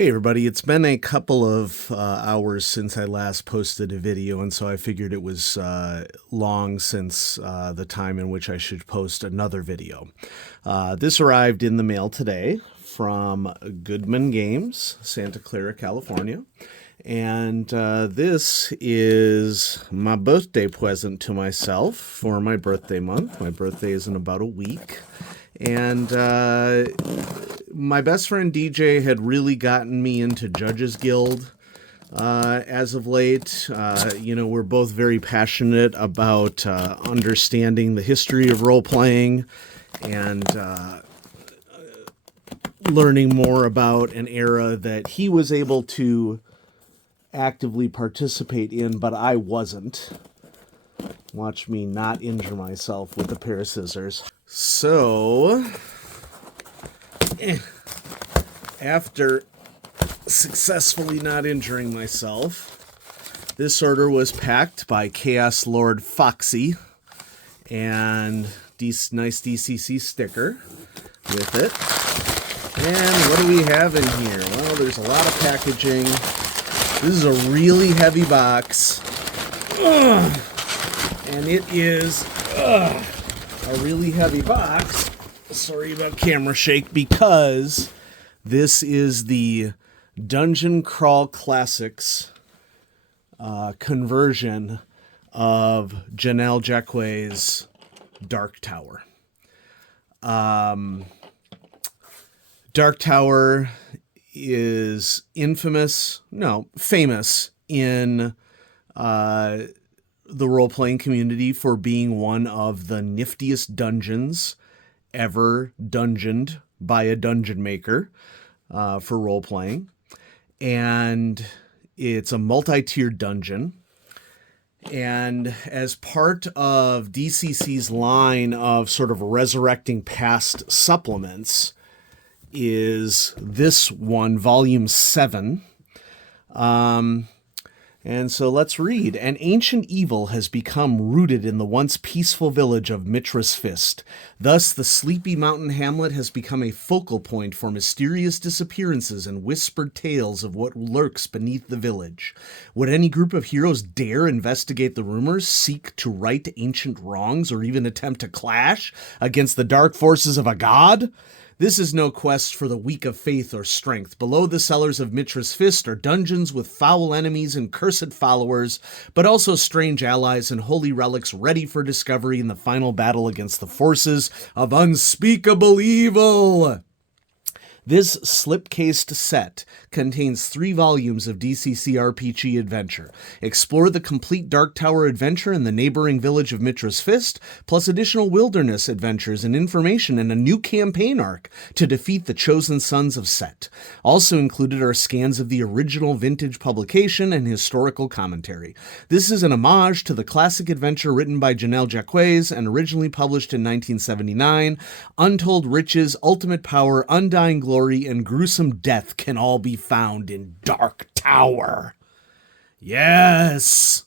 Hey everybody, it's been a couple of hours since I last posted a video, and so I figured it was long since the time in which I should post another video. This arrived in the mail today from Goodman Games, Santa Clara, California. And this is my birthday present to myself for my birthday month. My birthday is in about a week. And my best friend DJ had really gotten me into Judges Guild as of late. We're both very passionate about understanding the history of role-playing and learning more about an era that he was able to actively participate in, but I wasn't. Watch me not injure myself with a pair of scissors. So, after successfully not injuring myself, this order was packed by Chaos Lord Foxy, and nice DCC sticker with it. And what do we have in here? Well, there's a lot of packaging. This is a really heavy box. And it is a really heavy box. Sorry about camera shake, because this is the Dungeon Crawl Classics conversion of Janelle Jacquet's Dark Tower. Dark Tower is famous in the role-playing community for being one of the niftiest dungeons ever dungeoned by a dungeon maker for role-playing. And it's a multi-tiered dungeon. And as part of DCC's line of sort of resurrecting past supplements is this one, Volume 7. And so let's read. An ancient evil has become rooted in the once peaceful village of Mitra's Fist. Thus, the sleepy mountain hamlet has become a focal point for mysterious disappearances and whispered tales of what lurks beneath the village. Would any group of heroes dare investigate the rumors, seek to right ancient wrongs, or even attempt to clash against the dark forces of a god? This is no quest for the weak of faith or strength. Below the cellars of Mitra's Fist are dungeons with foul enemies and cursed followers, but also strange allies and holy relics ready for discovery in the final battle against the forces of unspeakable evil. This slip-cased set contains 3 volumes of DCC RPG adventure. Explore the complete Dark Tower adventure in the neighboring village of Mitra's Fist, plus additional wilderness adventures and information in a new campaign arc to defeat the chosen sons of Set. Also included are scans of the original vintage publication and historical commentary. This is an homage to the classic adventure written by Janelle Jacquet and originally published in 1979. Untold riches, ultimate power, undying glory, and gruesome death can all be found in Dark Tower. Yes!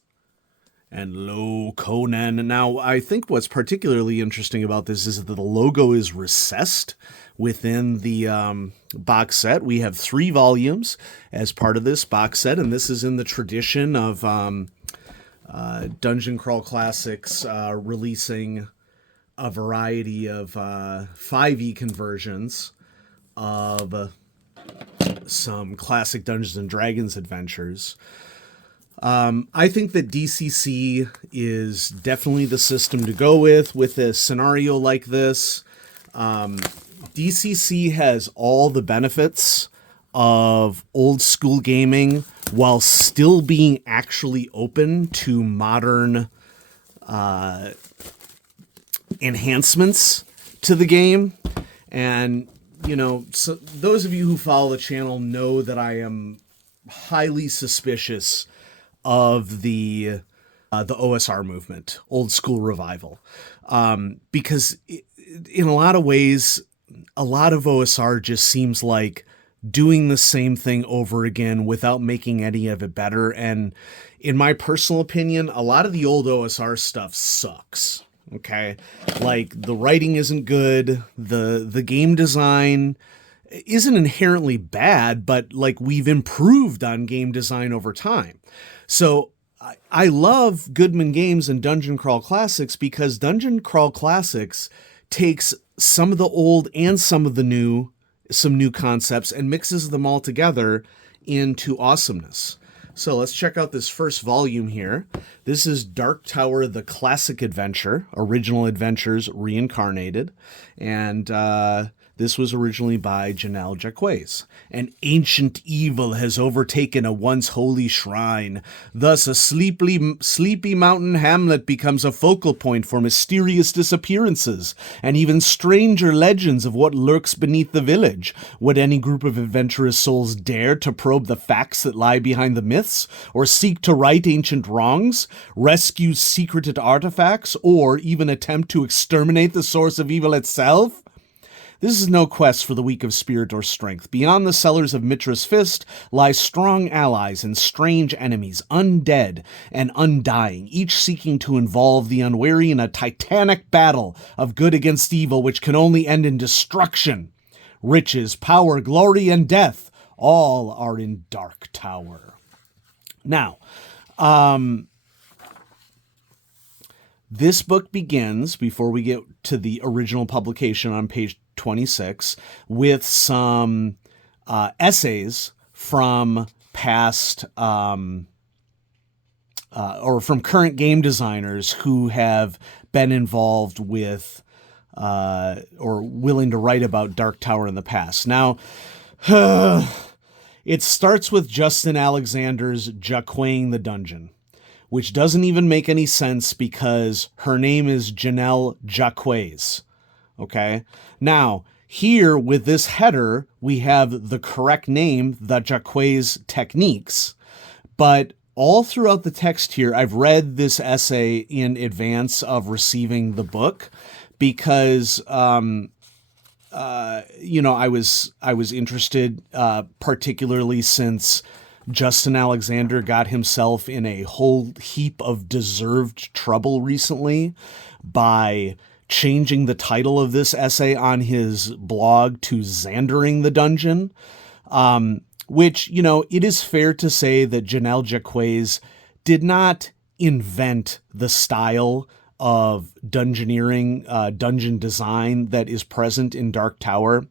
And lo, Conan. Now, I think what's particularly interesting about this is that the logo is recessed within the box set. We have 3 volumes as part of this box set, and this is in the tradition of Dungeon Crawl Classics releasing a variety of 5e conversions of some classic Dungeons and Dragons adventures. I think that DCC is definitely the system to go with a scenario like this. DCC has all the benefits of old school gaming while still being actually open to modern enhancements to the game. And so those of you who follow the channel know that I am highly suspicious of the OSR movement, old school revival, because in a lot of ways, a lot of OSR just seems like doing the same thing over again without making any of it better. And in my personal opinion, a lot of the old OSR stuff sucks. Okay, like the writing isn't good, the game design isn't inherently bad, but like we've improved on game design over time. So I love Goodman Games and Dungeon Crawl Classics because Dungeon Crawl Classics takes some of the old and some of the new, some new concepts and mixes them all together into awesomeness. So let's check out this first volume here. This is Dark Tower, the Classic Adventure, Original Adventures Reincarnated. And this was originally by Janelle Jacques. An ancient evil has overtaken a once holy shrine. Thus, a sleepy mountain hamlet becomes a focal point for mysterious disappearances and even stranger legends of what lurks beneath the village. Would any group of adventurous souls dare to probe the facts that lie behind the myths, or seek to right ancient wrongs, rescue secreted artifacts, or even attempt to exterminate the source of evil itself? This is no quest for the weak of spirit or strength. Beyond the cellars of Mitra's Fist lie strong allies and strange enemies, undead and undying, each seeking to involve the unwary in a titanic battle of good against evil, which can only end in destruction. Riches, power, glory, and death, all are in Dark Tower. Now, this book begins, before we get to the original publication on page 26, with some essays from past or from current game designers who have been involved with or willing to write about Dark Tower in the past. Now, it starts with Justin Alexander's Jacqueing the Dungeon, which doesn't even make any sense because her name is Janelle Jacques. Okay. Now, here with this header, we have the correct name, the Jacques Techniques. But all throughout the text here, I've read this essay in advance of receiving the book because, I was interested, particularly since Justin Alexander got himself in a whole heap of deserved trouble recently by changing the title of this essay on his blog to Xandering the Dungeon, which, it is fair to say that Janelle Jacques did not invent the style of dungeoneering, dungeon design that is present in Dark Tower,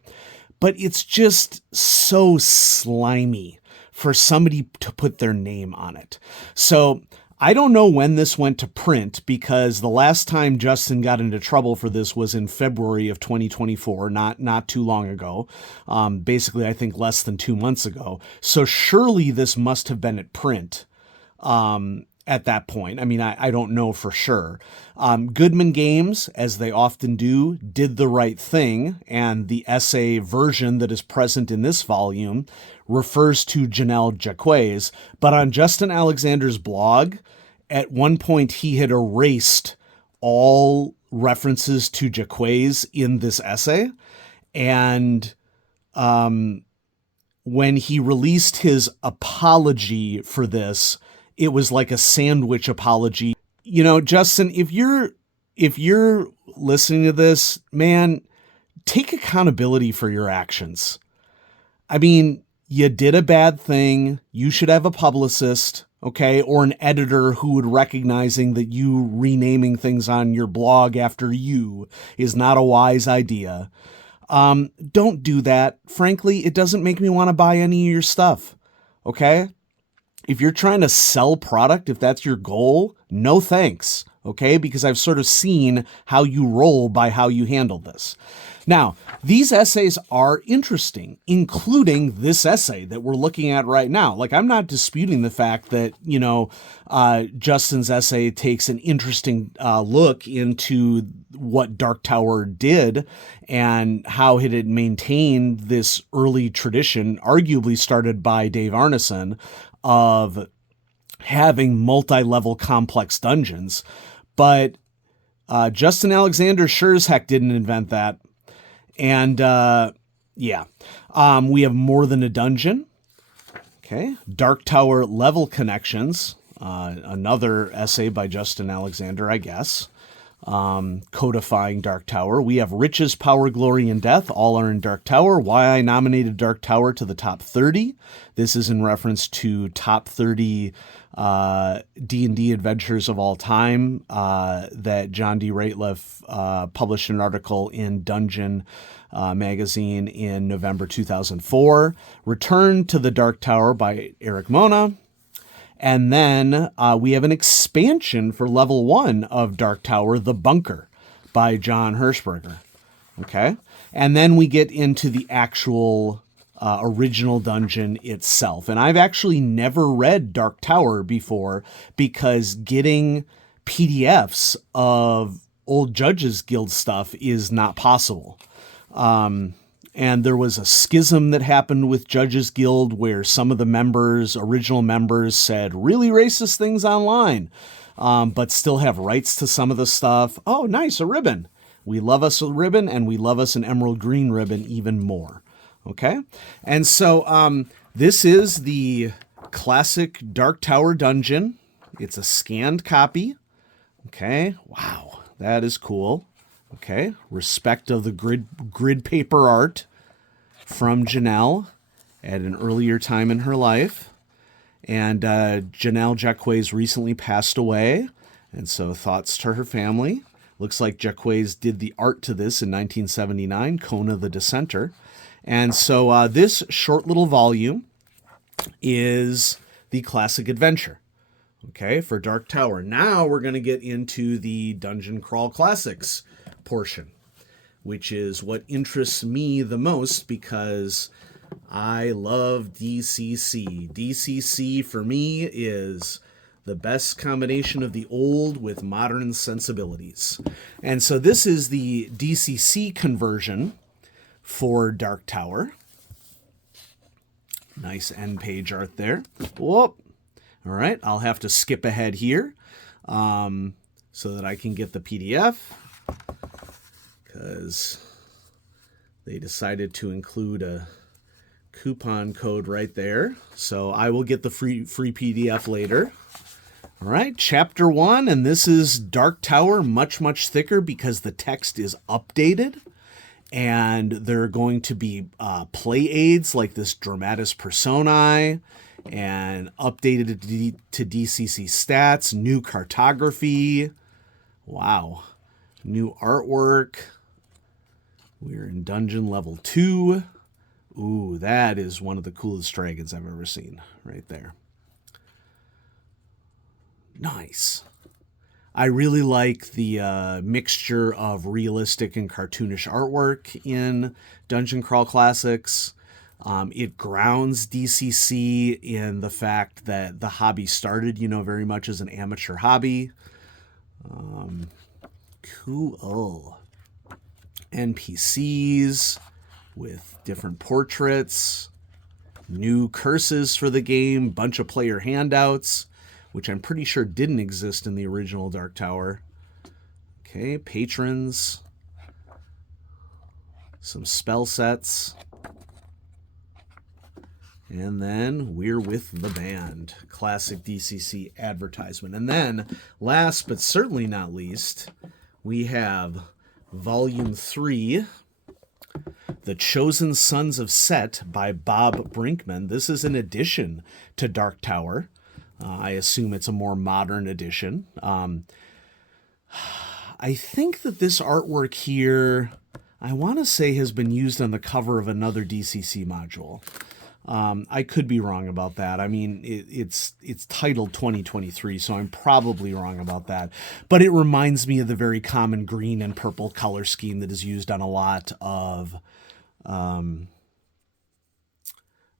but it's just so slimy for somebody to put their name on it. So I don't know when this went to print because the last time Justin got into trouble for this was in February of 2024, not too long ago. Basically, I think less than 2 months ago. So surely this must have been at print at that point. I mean, I don't know for sure. Goodman Games, as they often do, did the right thing, and the essay version that is present in this volume refers to Janelle Jacques, but on Justin Alexander's blog, at one point he had erased all references to Jacques in this essay, and when he released his apology for this, it was like a sandwich apology. Justin, if you're listening to this, man, take accountability for your actions. I mean, you did a bad thing. You should have a publicist, okay, or an editor who would recognizing that you renaming things on your blog after you is not a wise idea. Don't do that. Frankly, it doesn't make me want to buy any of your stuff, okay? If you're trying to sell product, if that's your goal, no thanks, okay? Because I've sort of seen how you roll by how you handle this. Now, these essays are interesting, including this essay that we're looking at right now. Like, I'm not disputing the fact that, Justin's essay takes an interesting look into what Dark Tower did and how it had maintained this early tradition, arguably started by Dave Arneson, of having multi-level complex dungeons. But Justin Alexander sure as heck didn't invent that. And we have More Than a Dungeon. Okay. Dark Tower Level Connections. Another essay by Justin Alexander, I guess. codifying Dark Tower. We have Riches, Power, Glory, and Death. All are in Dark Tower. Why I nominated Dark Tower to the top 30. This is in reference to top 30 D&D adventures of all time that John D. Rateliff published an article in Dungeon magazine in November 2004. Return to the Dark Tower by Eric Mona. And then we have an expansion for level 1 of Dark Tower, The Bunker, by John Hirschberger. Okay? And then we get into the actual original dungeon itself. And I've actually never read Dark Tower before because getting PDFs of old Judges Guild stuff is not possible. And there was a schism that happened with Judges Guild where some of the members, original members, said really racist things online, but still have rights to some of the stuff. Oh, nice, a ribbon. We love us a ribbon, and we love us an emerald green ribbon even more. Okay? And so this is the classic Dark Tower dungeon. It's a scanned copy. Okay? Wow, that is cool. Okay, respect of the grid paper art from Janelle at an earlier time in her life. And Janelle Jacquez recently passed away, and so thoughts to her family. Looks like Jacquez did the art to this in 1979, Kona the Dissenter. And so this short little volume is the classic adventure, okay, for Dark Tower. Now we're going to get into the Dungeon Crawl Classics portion, which is what interests me the most because I love DCC. DCC for me is the best combination of the old with modern sensibilities. And so this is the DCC conversion for Dark Tower. Nice end page art there. Whoop. All right, I'll have to skip ahead here so that I can get the PDF, because they decided to include a coupon code right there. So I will get the free PDF later. All right, Chapter 1, and this is Dark Tower, much, much thicker because the text is updated. And there are going to be play aids like this Dramatis Personae and updated to DCC stats, new cartography. Wow. New artwork. We're in dungeon level 2. Ooh, that is one of the coolest dragons I've ever seen right there. Nice. I really like the mixture of realistic and cartoonish artwork in Dungeon Crawl Classics. It grounds DCC in the fact that the hobby started, very much as an amateur hobby. Cool. NPCs with different portraits, new curses for the game, bunch of player handouts, which I'm pretty sure didn't exist in the original Dark Tower. Okay, patrons, some spell sets, and then we're with the band. Classic DCC advertisement. And then, last but certainly not least, we have Volume 3, The Chosen Sons of Set by Bob Brinkman. This is an addition to Dark Tower. I assume it's a more modern edition. I think that this artwork here, I want to say, has been used on the cover of another DCC module. I could be wrong about that. I mean, it's titled 2023, so I'm probably wrong about that. But it reminds me of the very common green and purple color scheme that is used on a lot of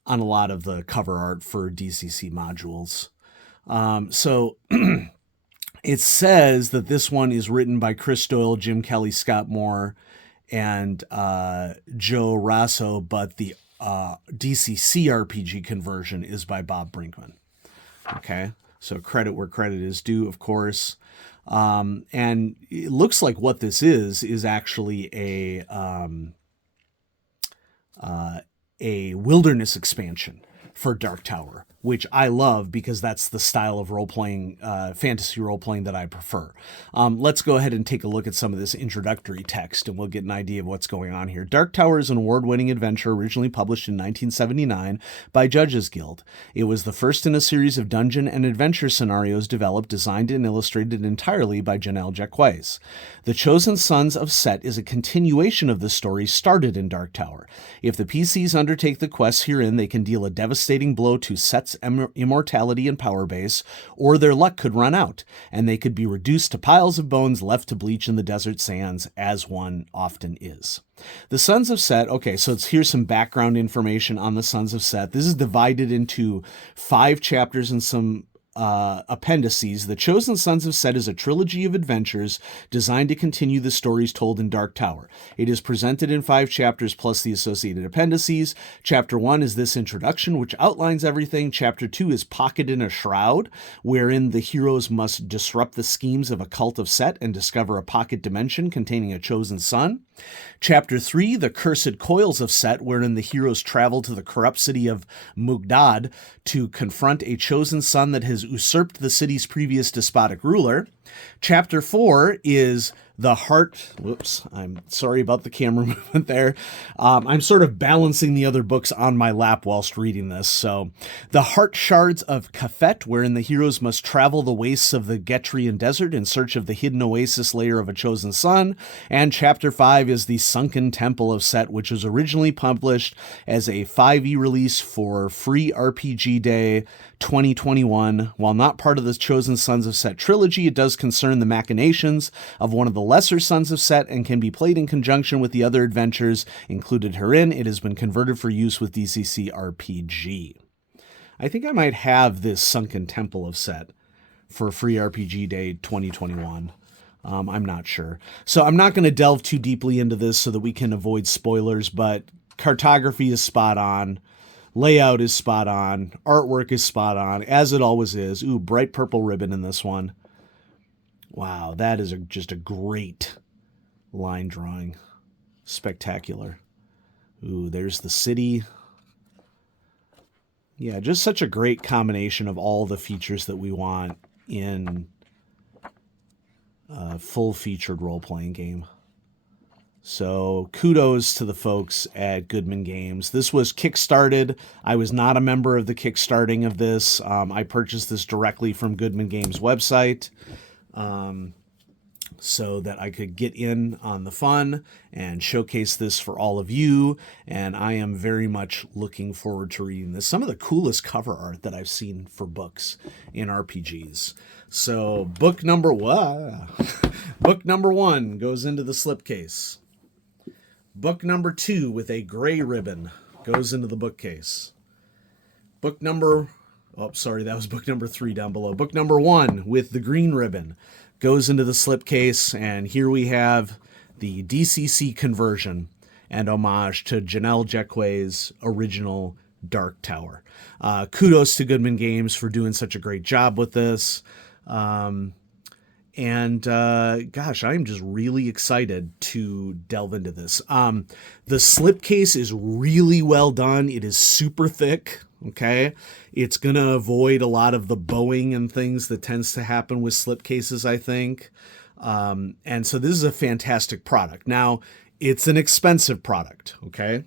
the cover art for DCC modules. So it says that this one is written by Chris Doyle, Jim Kelly, Scott Moore, and Joe Rasso, but the DCC RPG conversion is by Bob Brinkman. Okay, so credit where credit is due, of course. And it looks like what this is actually a wilderness expansion for Dark Tower, which I love because that's the style of role-playing, fantasy role-playing that I prefer. Let's go ahead and take a look at some of this introductory text, and we'll get an idea of what's going on here. Dark Tower is an award-winning adventure originally published in 1979 by Judges Guild. It was the first in a series of dungeon and adventure scenarios developed, designed, and illustrated entirely by Janelle Jacques. The Chosen Sons of Set is a continuation of the story started in Dark Tower. If the PCs undertake the quests herein, they can deal a devastating blow to Set's immortality and power base, or their luck could run out, and they could be reduced to piles of bones left to bleach in the desert sands, as one often is. The Sons of Set, okay, so here's some background information on the Sons of Set. This is divided into 5 chapters and some appendices. The Chosen Sons of Set is a trilogy of adventures designed to continue the stories told in Dark Tower. It is presented in 5 chapters plus the associated appendices. Chapter 1 is this introduction, which outlines everything. Chapter 2 is Pocket in a Shroud, wherein the heroes must disrupt the schemes of a cult of Set and discover a pocket dimension containing a chosen son. Chapter 3, The Cursed Coils of Set, wherein the heroes travel to the corrupt city of Mugdad to confront a chosen son that has usurped the city's previous despotic ruler. Chapter 4 is the heart... Whoops, I'm sorry about the camera movement there. I'm sort of balancing the other books on my lap whilst reading this. So, The Heart Shards of Kafet, wherein the heroes must travel the wastes of the Getrian Desert in search of the hidden oasis lair of a chosen son. And Chapter 5 is The Sunken Temple of Set, which was originally published as a 5e release for Free RPG Day 2021. While not part of the Chosen Sons of Set trilogy, it does concern the machinations of one of the lesser Sons of Set and can be played in conjunction with the other adventures included herein. It has been converted for use with DCC RPG. I think I might have this Sunken Temple of Set for Free RPG Day 2021. I'm not sure. So I'm not going to delve too deeply into this so that we can avoid spoilers, but cartography is spot on. Layout is spot on. Artwork is spot on, as it always is. Ooh, bright purple ribbon in this one. Wow, that is just a great line drawing. Spectacular. Ooh, there's the city. Yeah, just such a great combination of all the features that we want in a full-featured role-playing game. So kudos to the folks at Goodman Games. This was kickstarted. I was not a member of the kickstarting of this. I purchased this directly from Goodman Games' website. So that I could get in on the fun and showcase this for all of you. And I am very much looking forward to reading this. Some of the coolest cover art that I've seen for books in RPGs. So book number book number 1 goes into the slipcase. Book number 2 with a gray ribbon goes into the bookcase. Book number... Oh, sorry, that was book number 3 down below. Book number 1 with the green ribbon goes into the slipcase, and here we have the DCC Conversion and homage to Janelle Jacques' original Dark Tower. Kudos to Goodman Games for doing such a great job with this. Gosh, I am just really excited to delve into this. The slipcase is really well done. It is super thick. Okay, it's going to avoid a lot of the bowing and things that tends to happen with slipcases, I think. And so this is a fantastic product. Now, it's an expensive product, okay?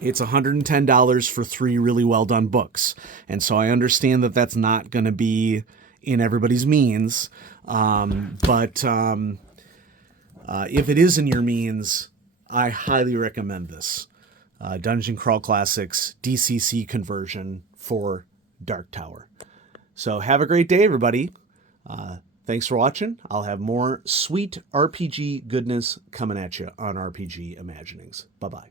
It's $110 for 3 really well-done books. And so I understand that that's not going to be in everybody's means. But if it is in your means, I highly recommend this. Dungeon Crawl Classics DCC Conversion for Dark Tower. So have a great day, everybody. Thanks for watching. I'll have more sweet RPG goodness coming at you on RPG Imaginings. Bye-bye.